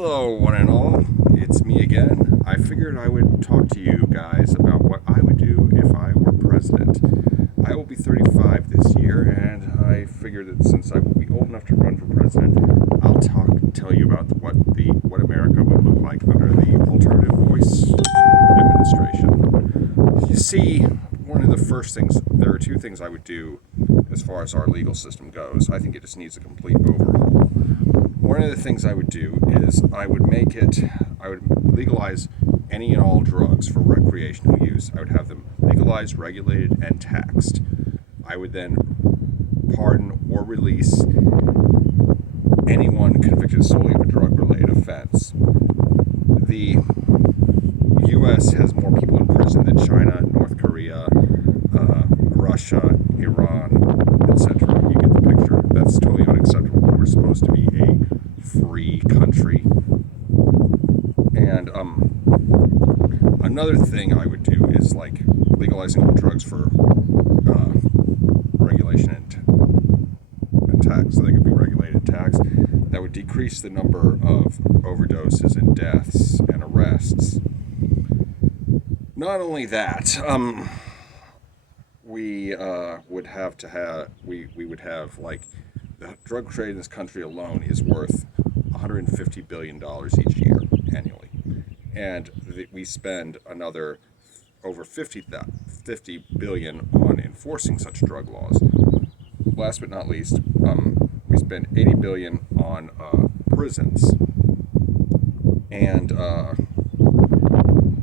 Hello, one and all. It's me again. I figured I would talk to you guys about what I would do if I were president. I will be 35 this year, and I figured that since I will be old enough to run for president, tell you about what America would look like under the alternative voice administration. You see, one of the first things there are two things I would do as far as our legal system goes. I think it just needs a complete overhaul. One of the things I would do is I would legalize any and all drugs for recreational use. I would have them legalized, regulated, and taxed. I would then pardon or release anyone convicted solely of a drug-related offense. The U.S. has more people in prison than China, North Korea, Russia, Iran, etc. You get the picture. That's totally unacceptable. We're supposed to be a free country. And another thing I would do is like legalizing all drugs for regulation and tax, so they could be regulated and taxed. That would decrease the number of overdoses and deaths and arrests. Not only that, we would have like the drug trade in this country alone is worth $150 billion each year annually, and we spend another over 50 billion on enforcing such drug laws. Last but not least, we spend 80 billion on prisons, and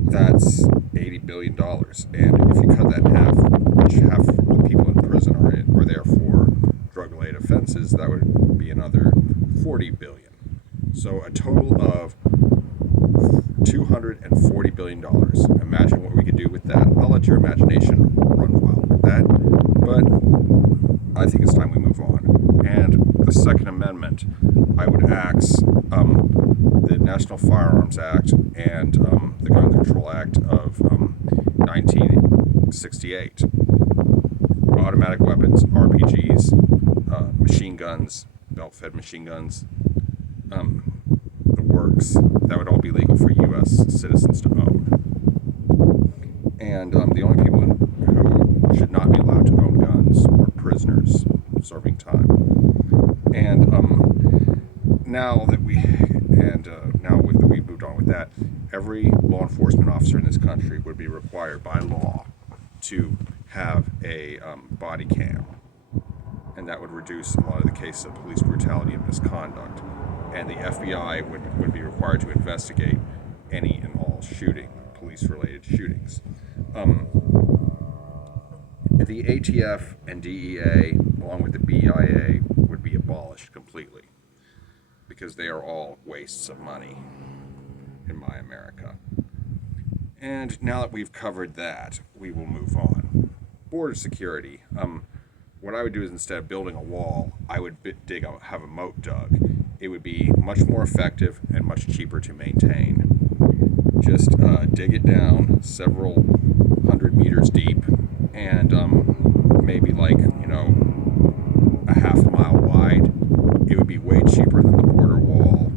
that's $80 billion. And if you cut that in half, which half of the people in prison are there for drug-related offenses, that would be another 40 billion. So a total of $240 billion. Imagine what we could do with that. I'll let your imagination run wild with that, but I think it's time we move on. And the Second Amendment, I would axe the National Firearms Act and the Gun Control Act of 1968. Automatic weapons, RPGs, machine guns, belt-fed machine guns, the works, that would all be legal for U.S. citizens to own. And the only people who should not be allowed to own guns are prisoners serving time. And now that we moved on with that, every law enforcement officer in this country would be required by law to have a body cam, and that would reduce a lot of the cases of police brutality and misconduct. And the FBI would be required to investigate any and all police-related shootings. The ATF and DEA, along with the BIA, would be abolished completely because they are all wastes of money in my America. And now that we've covered that, we will move on. Border security. What I would do is instead of building a wall, I would have a moat dug. It would be much more effective and much cheaper to maintain. Just dig it down several hundred meters deep, and maybe a half mile wide. It would be way cheaper than the border wall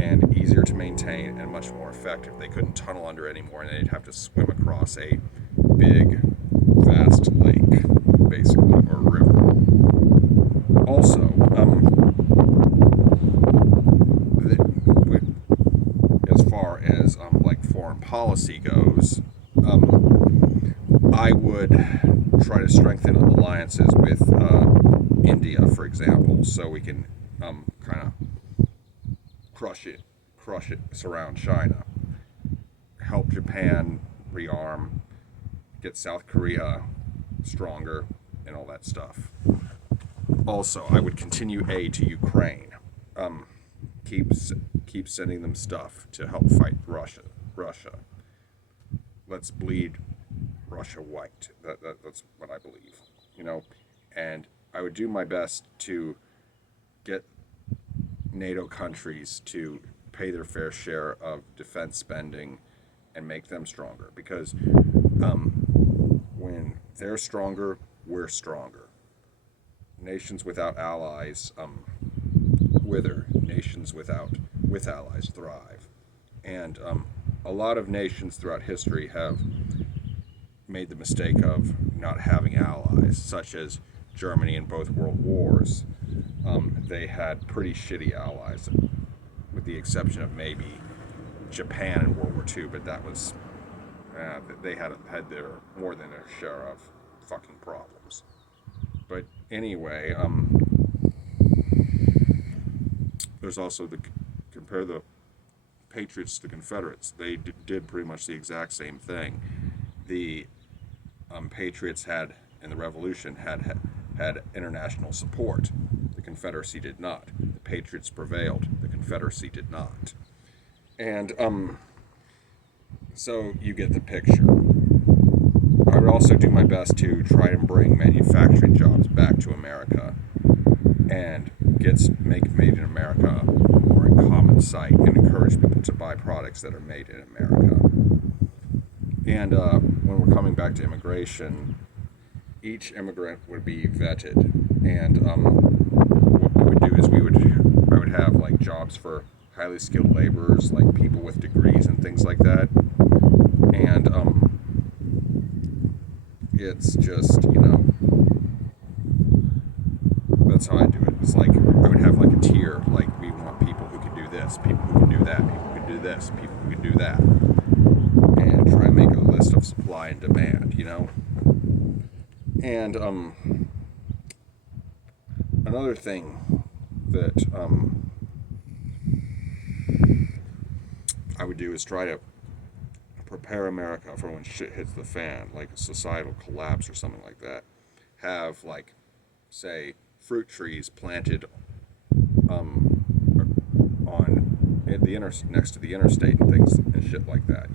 and easier to maintain and much more effective. They couldn't tunnel under anymore, and they'd have to swim across a big, vast lake, basically, or river. Also, as far as foreign policy goes, I would try to strengthen alliances with India, for example, so we can kind of crush it, surround China, help Japan rearm, get South Korea stronger, and all that stuff. Also, I would continue aid to Ukraine. Keep sending them stuff to help fight Russia. Let's bleed Russia white. That's what I believe. And I would do my best to get NATO countries to pay their fair share of defense spending and make them stronger. Because when they're stronger, we're stronger. Nations without allies wither. Nations without with allies thrive. And a lot of nations throughout history have made the mistake of not having allies, such as Germany in both world wars. They had pretty shitty allies, with the exception of maybe Japan in World War II, but that was they had their more than their share of fucking problems. But anyway, there's also compare the Patriots to the Confederates. They did pretty much the exact same thing. The Patriots had in the Revolution had international support. The Confederacy did not. The Patriots prevailed. The Confederacy did not. And so you get the picture. I would also do my best to try and bring manufacturing jobs back to America and make Made in America a more common sight and encourage people to buy products that are made in America. And when we're coming back to immigration, each immigrant would be vetted, and what we would do is I would have like jobs for highly skilled laborers, like people with degrees and things like that, and it's just, that's how I do it. It's like I would have like a tier, like we want people who can do this, people who can do that, people who can do this, people who can do that, and try and make a list of supply and demand, And another thing that I would do is try to prepare America for when shit hits the fan, like a societal collapse or something like that. Have, like, say, fruit trees planted on next to the interstate and things and shit like that,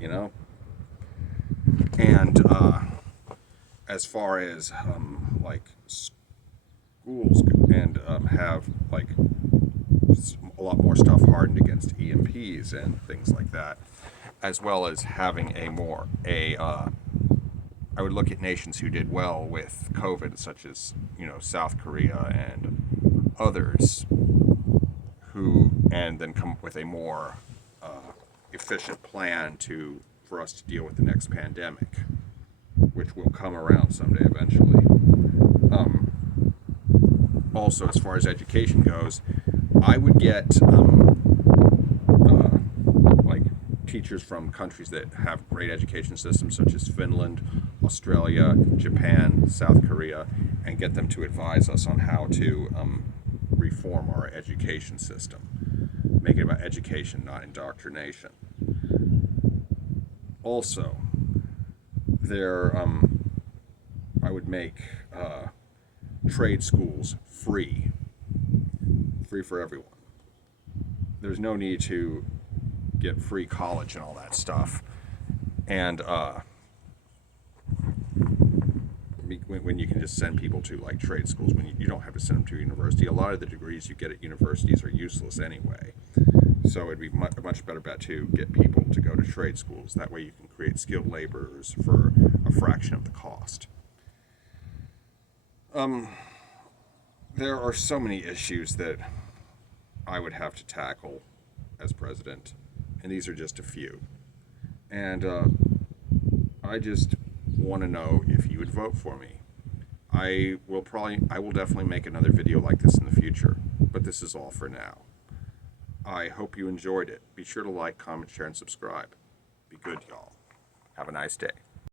And as far as like schools and have like a lot more stuff hardened against EMPs and things like that, as well as having I would look at nations who did well with COVID, such as South Korea and others, and then come up with a more efficient plan for us to deal with the next pandemic, which will come around someday eventually. Also, as far as education goes, I would get like teachers from countries that have great education systems, such as Finland, Australia, Japan, South Korea, and get them to advise us on how to reform our education system. Make it about education, not indoctrination. Also, I would make trade schools free for everyone. There's no need to get free college and all that stuff. And when you can just send people to like trade schools, when you don't have to send them to university. A lot of the degrees you get at universities are useless anyway. So it'd be a much better bet to get people to go to trade schools. That way you can create skilled laborers for a fraction of the cost. There are so many issues that I would have to tackle as president, and these are just a few. And I just want to know if you would vote for me. I will definitely make another video like this in the future, but this is all for now. I hope you enjoyed it. Be sure to like, comment, share, and subscribe. Be good, y'all. Have a nice day.